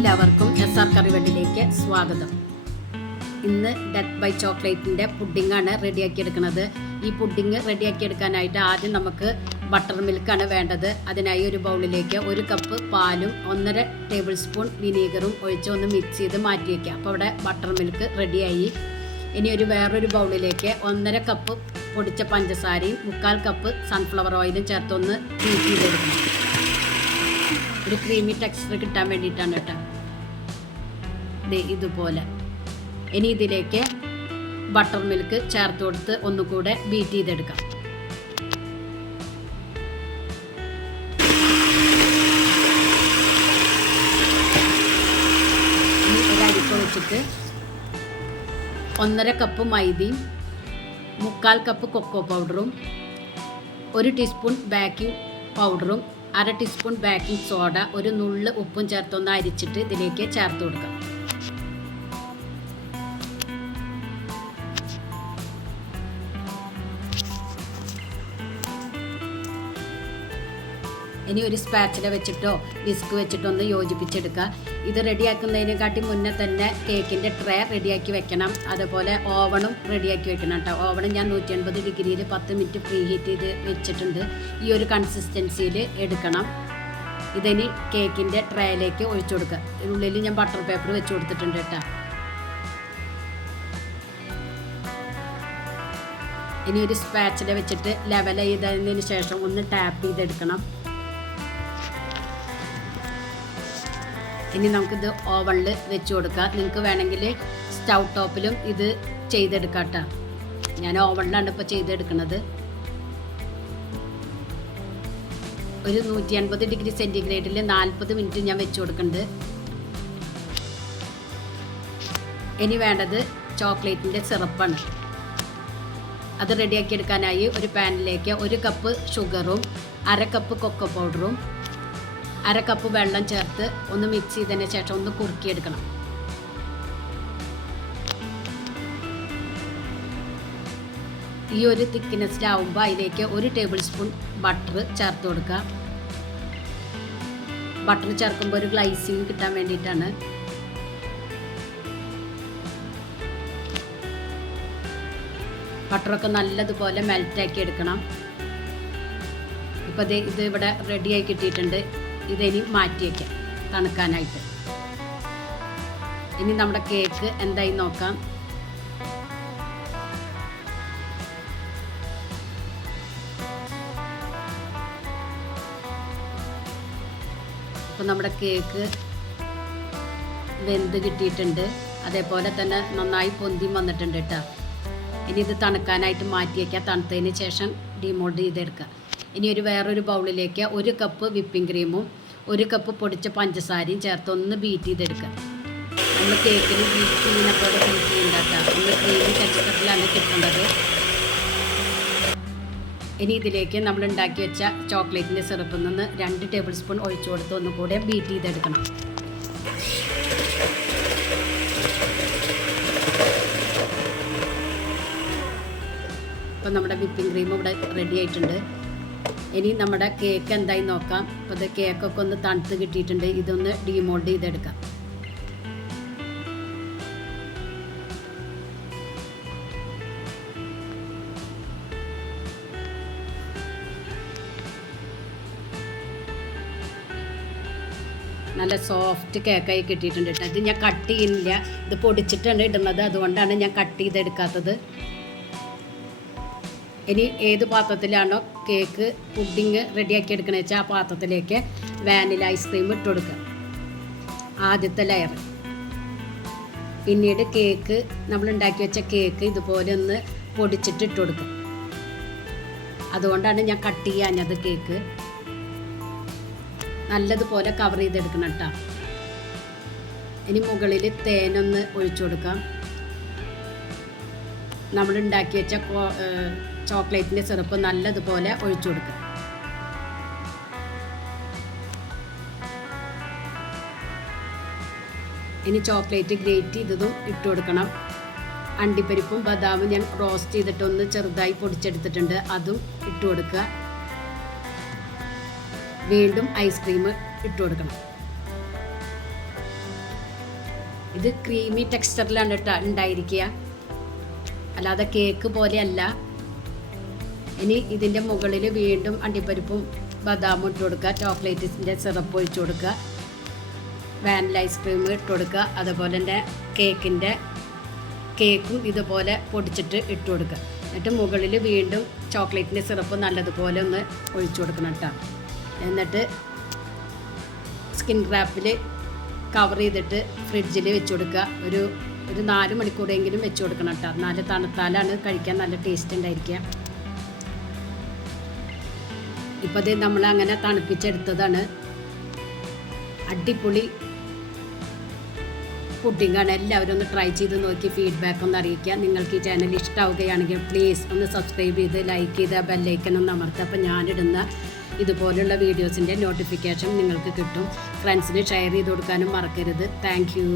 എല്ലാവർക്കും SR കറിവെട്ടിലേക്ക് സ്വാഗതം. ഇന്ന് ഡെത്ത് ബൈ ചോക്ലേറ്റിൻ്റെ പുഡിങ്ങാണ് റെഡിയാക്കി എടുക്കുന്നത്. ഈ പുഡിങ് റെഡിയാക്കി എടുക്കാനായിട്ട് ആദ്യം നമുക്ക് ബട്ടർ മിൽക്കാണ് വേണ്ടത്. അതിനായി ഒരു ബൗളിലേക്ക് 1 കപ്പ് പാലും 1.5 ടേബിൾ സ്പൂൺ വിനീഗറും ഒഴിച്ച് ഒന്ന് മിക്സ് ചെയ്ത് മാറ്റി വയ്ക്കുക. അപ്പോൾ അവിടെ ബട്ടർ മിൽക്ക് റെഡിയായി. ഇനി വേറൊരു ബൗളിലേക്ക് 1.5 കപ്പ് പൊടിച്ച പഞ്ചസാരയും 1/4 കപ്പ് സൺഫ്ലവർ ഓയിലും ചേർത്തൊന്ന് ബീറ്റ് ചെയ്തെടുക്കണം. ഒരു ക്രീമി ടെക്സ്ചർ കിട്ടാൻ വേണ്ടിയിട്ടാണ് കേട്ടോ. ഇതുപോലെ. ഇനി ഇതിലേക്ക് ബട്ടർ മിൽക്ക് ചേർത്ത് കൊടുത്ത് ഒന്നുകൂടെ ബീറ്റ് ചെയ്തെടുക്കാം. ഒരു അരിപ്പ വെച്ചിട്ട് 1.5 കപ്പ് മൈദയും 1/4 കപ്പ് കൊക്കോ പൗഡറും 1 ടീസ്പൂൺ ബേക്കിംഗ് പൗഡറും 1/2 ടീസ്പൂൺ ബേക്കിംഗ് സോഡ ഒരു നുള്ള് ഉപ്പും ചേർത്തൊന്ന് അരിച്ചിട്ട് ഇതിലേക്ക് ചേർത്ത് കൊടുക്കാം. ഇനി ഒരു സ്പാച്ചില വെച്ചിട്ടോ വിസ്ക് വെച്ചിട്ടോ ഒന്ന് യോജിപ്പിച്ചെടുക്കുക. ഇത് റെഡിയാക്കുന്നതിനെക്കാട്ടി മുന്നേ തന്നെ കേക്കിൻ്റെ ട്രേ റെഡിയാക്കി വെക്കണം. അതുപോലെ ഓവണും റെഡിയാക്കി വെക്കണം കേട്ടോ. ഓവൺ ഞാൻ 180 ഡിഗ്രിയിൽ 10 മിനിറ്റ് പ്രീ ഹീറ്റ് ചെയ്ത് വെച്ചിട്ടുണ്ട്. ഈ ഒരു കൺസിസ്റ്റൻസിയിൽ എടുക്കണം. ഇതിനി കേക്കിൻ്റെ ട്രേയിലേക്ക് ഒഴിച്ചു കൊടുക്കുക. ഇതിനുള്ളിൽ ഞാൻ ബട്ടർ പേപ്പർ വെച്ച് കൊടുത്തിട്ടുണ്ട് കേട്ടോ. ഇനി ഒരു സ്പാച്ചില വെച്ചിട്ട് ലെവൽ ചെയ്തതിന് ശേഷം ഒന്ന് ടാപ്പ് ചെയ്തെടുക്കണം. ഇനി നമുക്കിത് ഓവണിൽ വെച്ച് കൊടുക്കാം. നിങ്ങൾക്ക് വേണമെങ്കിൽ സ്റ്റൗ ടോപ്പിലും ഇത് ചെയ്തെടുക്കാം കേട്ടോ. ഞാൻ ഓവണിലാണ് ഇപ്പോൾ ചെയ്തെടുക്കുന്നത്. ഒരു 180 ഡിഗ്രി സെൻറ്റിഗ്രേഡിൽ 40 മിനിറ്റ് ഞാൻ വെച്ച് കൊടുക്കുന്നുണ്ട്. ഇനി വേണ്ടത് ചോക്ലേറ്റിൻ്റെ സിറപ്പാണ്. അത് റെഡിയാക്കി എടുക്കാനായി ഒരു പാനിലേക്ക് 1 കപ്പ് ഷുഗറും 1/2 കപ്പ് കൊക്കോ പൗഡറും 1/2 കപ്പ് വെള്ളം ചേർത്ത് ഒന്ന് മിക്സ് ചെയ്തതിന് ശേഷം ഒന്ന് കുറുക്കിയെടുക്കണം. ഈ ഒരു തിക്നെസ്സിലാവുമ്പോൾ അതിലേക്ക് 1 ടേബിൾ സ്പൂൺ ബട്ടർ ചേർത്ത് കൊടുക്കുക. ബട്ടർ ചേർക്കുമ്പോൾ ഒരു ഗ്ലൈസിങ് കിട്ടാൻ വേണ്ടിയിട്ടാണ്. ബട്ടറൊക്കെ നല്ലതുപോലെ മെൽറ്റാക്കി എടുക്കണം. ഇപ്പോൾ ഇത് ഇവിടെ റെഡിയായി കിട്ടിയിട്ടുണ്ട്. ഇതിനി മാറ്റി വയ്ക്കാം തണുക്കാനായിട്ട്. ഇനി നമ്മുടെ കേക്ക് എന്തായി നോക്കാം. അപ്പോൾ നമ്മുടെ കേക്ക് വെന്ത് കിട്ടിയിട്ടുണ്ട്. അതേപോലെ തന്നെ നന്നായി പൊന്തിയും വന്നിട്ടുണ്ട് കേട്ടോ. ഇനി ഇത് തണുക്കാനായിട്ട് മാറ്റി വയ്ക്കുക. തണുത്തതിന് ശേഷം ഡിമോൾഡ് ചെയ്തെടുക്കുക. ഇനി വേറൊരു ബൗളിലേക്ക് 1 കപ്പ് വിപ്പിംഗ് ക്രീമും 1 കപ്പ് പൊടിച്ച പഞ്ചസാരയും ചേർത്ത് ഒന്ന് ബീറ്റ് ചെയ്തെടുക്കുക. നമ്മൾ കേക്കിന് ബീറ്റ് ചെയ്യുന്ന പോലെ ബീറ്റ് ചെയ്യുന്നുണ്ടാക്കാം. നമ്മൾ ക്രീമി ടെക്സ്ചറിലാണ് കിട്ടേണ്ടത്. ഇനി ഇതിലേക്ക് നമ്മൾ ഉണ്ടാക്കി വെച്ച ചോക്ലേറ്റിൻ്റെ സിറപ്പിൽ നിന്ന് 2 ടേബിൾ സ്പൂൺ ഒഴിച്ചു കൊടുത്ത് ഒന്നുകൂടെ ബീറ്റ് ചെയ്തെടുക്കണം. ഇപ്പം നമ്മുടെ വിപ്പിംഗ് ക്രീം ഇവിടെ റെഡി ആയിട്ടുണ്ട്. ഇനി നമ്മുടെ കേക്ക് എന്തായി നോക്കാം. അപ്പോൾ ഇത് കേക്കൊക്കെ ഒന്ന് തണുത്ത് കിട്ടിയിട്ടുണ്ട്. ഇതൊന്ന് ഡീമോൾഡ് ചെയ്തെടുക്കാം. നല്ല സോഫ്റ്റ് കേക്കായി കിട്ടിയിട്ടുണ്ട് കേട്ടോ. ഇത് ഞാൻ കട്ട് ചെയ്യുന്നില്ല. ഇത് പൊടിച്ചിട്ടാണ് ഇടുന്നത്. അതുകൊണ്ടാണ് ഞാൻ കട്ട് ചെയ്തെടുക്കാത്തത്. ഇനി ഏത് പാത്രത്തിലാണോ കേക്ക് പുഡിങ് റെഡിയാക്കി എടുക്കണമെന്ന് വെച്ചാൽ ആ പാത്രത്തിലേക്ക് വാനില ഐസ്ക്രീം ഇട്ട് കൊടുക്കുക. ആദ്യത്തെ ലെയർ. പിന്നീട് കേക്ക് നമ്മൾ ഉണ്ടാക്കി വെച്ച കേക്ക് ഇതുപോലെ ഒന്ന് പൊടിച്ചിട്ട് ഇട്ട് കൊടുക്കുക. അതുകൊണ്ടാണ് ഞാൻ കട്ട് ചെയ്യാഞ്ഞത്. കേക്ക് നല്ലതുപോലെ കവർ ചെയ്തെടുക്കണം കേട്ടോ. ഇനി മുകളിൽ തേനൊന്ന് ഒഴിച്ചു കൊടുക്കാം. നമ്മൾ ഉണ്ടാക്കി വെച്ച ചോക്ലേറ്റിൻ്റെ സിറപ്പ് നല്ലതുപോലെ ഒഴിച്ചു കൊടുക്കുക. ഇനി ചോക്ലേറ്റ് ഗ്രേറ്റ് ചെയ്തതും ഇട്ട് കൊടുക്കണം. അണ്ടിപ്പരിപ്പും ബദാമും ഞാൻ റോസ്റ്റ് ചെയ്തിട്ടൊന്ന് ചെറുതായി പൊടിച്ചെടുത്തിട്ടുണ്ട്. അതും ഇട്ട് കൊടുക്കുക. വീണ്ടും ഐസ്ക്രീം ഇട്ട് കൊടുക്കണം. ഇത് ക്രീമി ടെക്സ്ചറിലാണ് ഉണ്ടായിരിക്കുക, അല്ലാതെ കേക്ക് പോലെയല്ല. ഇനി ഇതിൻ്റെ മുകളിൽ വീണ്ടും അണ്ടിപ്പരിപ്പും ബദാമും ഇട്ട് കൊടുക്കുക, ചോക്ലേറ്റിൻ്റെ സിറപ്പ് ഒഴിച്ചു കൊടുക്കുക, വാനില ഐസ്ക്രീം ഇട്ട് കൊടുക്കുക, അതുപോലെ തന്നെ കേക്കും ഇതുപോലെ പൊടിച്ചിട്ട് ഇട്ട് കൊടുക്കുക. എന്നിട്ട് മുകളിൽ വീണ്ടും ചോക്ലേറ്റിൻ്റെ സിറപ്പ് നല്ലതുപോലെ ഒന്ന് ഒഴിച്ചു കൊടുക്കണം കേട്ടോ. എന്നിട്ട് സ്കിൻ റാപ്പിൽ കവർ ചെയ്തിട്ട് ഫ്രിഡ്ജിൽ വെച്ച് കൊടുക്കുക. ഒരു 4 മണിക്കൂറെങ്കിലും വെച്ച് കൊടുക്കണം കേട്ടോ. നല്ല തണുത്താലാണ് കഴിക്കാൻ നല്ല ടേസ്റ്റ് ഉണ്ടായിരിക്കുക. ഇപ്പോൾ ഇത് നമ്മളങ്ങനെ തണുപ്പിച്ചെടുത്തതാണ്. അടിപൊളി പുഡിങ്ങാണ്. എല്ലാവരും ഒന്ന് ട്രൈ ചെയ്ത് നോക്കി ഫീഡ്ബാക്ക് ഒന്ന് അറിയിക്കുക. നിങ്ങൾക്ക് ഈ ചാനൽ ഇഷ്ടമാവുകയാണെങ്കിൽ പ്ലീസ് ഒന്ന് സബ്സ്ക്രൈബ് ചെയ്ത് ലൈക്ക് ചെയ്ത് ബെല്ലൈക്കൺ ഒന്ന് അമർത്തുക. അപ്പോൾ ഞാനിടുന്ന ഇതുപോലുള്ള വീഡിയോസിൻ്റെ നോട്ടിഫിക്കേഷൻ നിങ്ങൾക്ക് കിട്ടും. ഫ്രണ്ട്സിന് ഷെയർ ചെയ്ത് കൊടുക്കാനും മറക്കരുത്. Thank you.